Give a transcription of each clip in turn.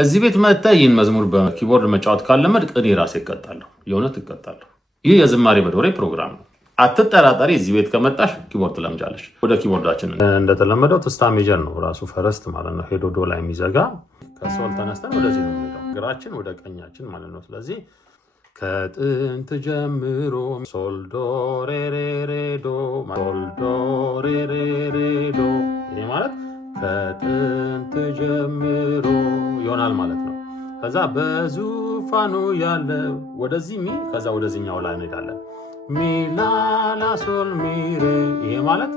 እዚህ ቤት መጥተህ ይህን መዝሙር በኪቦርድ መጫወት ካለመድ እኔ ራሴ እቀጣለሁ፣ የእውነት እቀጣለሁ። ይህ የዝማሬ በዶሬ ፕሮግራም ነው። አትጠራጠሪ። እዚህ ቤት ከመጣሽ ኪቦርድ ትለምጃለሽ። ወደ ኪቦርዳችን እንደተለመደው ትስታ ሜጀር ነው ራሱ ፈረስት ማለት ነው። ሄዶ ዶ ላይ የሚዘጋ ከሶል ተነስተን ወደዚህ ነው የሚሄደው፣ እግራችን ወደ ቀኛችን ማለት ነው። ስለዚህ ከጥንት ጀምሮ ሶል ዶ ሬ ሬ ሬ ዶ ሶል ዶ ሬ ሬ ሬ ዶ፣ ይሄ ማለት ከጥንት ጀምሮ ይሆናል ማለት ነው። ከዛ በዙፋኑ ያለው ወደዚህ ሚ፣ ከዛ ወደዚህኛው ላይ እንሄዳለን። ሚ ላ ላ ሶል ሚ ሬ፣ ይሄ ማለት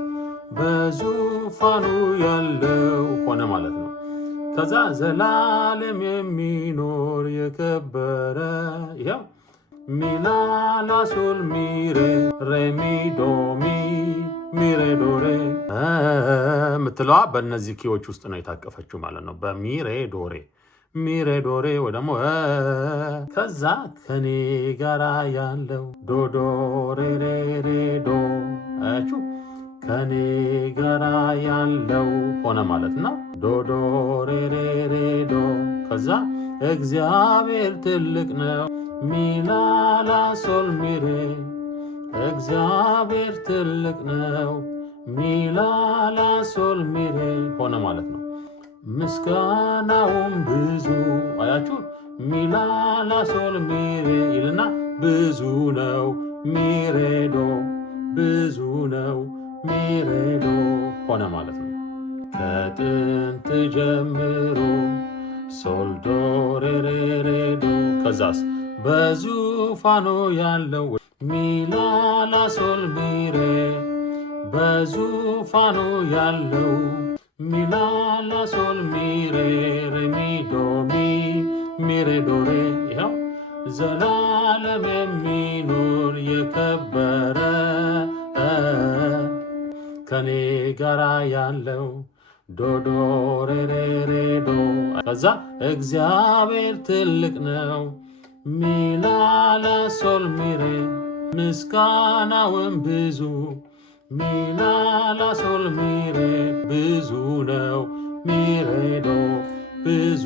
በዙፋኑ ያለው ሆነ ማለት ነው። ከዛ ዘላለም የሚኖር የከበረ፣ ይሄው ሚ ላ ላ ሶል ሚ ሬ ሬ ሚ ዶ ሚ ሚ ሬ ዶ ሬ የምትለዋ በእነዚህ ኪዎች ውስጥ ነው የታቀፈችው ማለት ነው። በሚ ሬ ዶ ሬ ሚ ሬ ዶ ሬ ወይ ደግሞ ከዛ ከኔ ጋራ ያለው ዶ ዶ ሬ ሬ ሬ ዶ፣ አያችሁ ከኔ ጋራ ያለው ሆነ ማለት ነው። ዶ ዶ ሬ ሬ ሬ ዶ፣ ከዛ እግዚአብሔር ትልቅ ነው። ሚ ላ ላ ሶል ሚ ሬ፣ እግዚአብሔር ትልቅ ነው። ሚ ላ ላ ሶል ሚ ሬ ሆነ ማለት ነው። ምስጋናውም ብዙ፣ አያችሁ ሚ ላ ላ ሶል ሚ ሬ ይልና ብዙ ነው። ሚ ሬ ዶ ብዙ ነው። ሚ ሬ ዶ ሆነ ማለት ነው። ከጥንት ጀምሮ ሶል ዶ ሬ ሬ ሬ ዶ፣ ከዛስ በዙፋኑ ያለው ሚ ላ ላ ሶል ሚ ሬ፣ በዙፋኑ ያለው ሚ ላ ላ ሶል ሚ ሬ ሬ ሚ ዶ ሚ ሚ ሬ ዶ ሬ፣ ይኸው ዘላለም የሚኖር የከበረ ከኔ ጋራ ያለው ዶ ዶ ሬ ሬ ሬ ዶ፣ ከዛ እግዚአብሔር ትልቅ ነው። ሚ ላ ላ ሶል ሚ ሬ፣ ምስጋናውም ብዙ። ሚ ላ ላ ሶል ሚ ሬ ብዙ ነው። ሚ ሬ ዶ ብዙ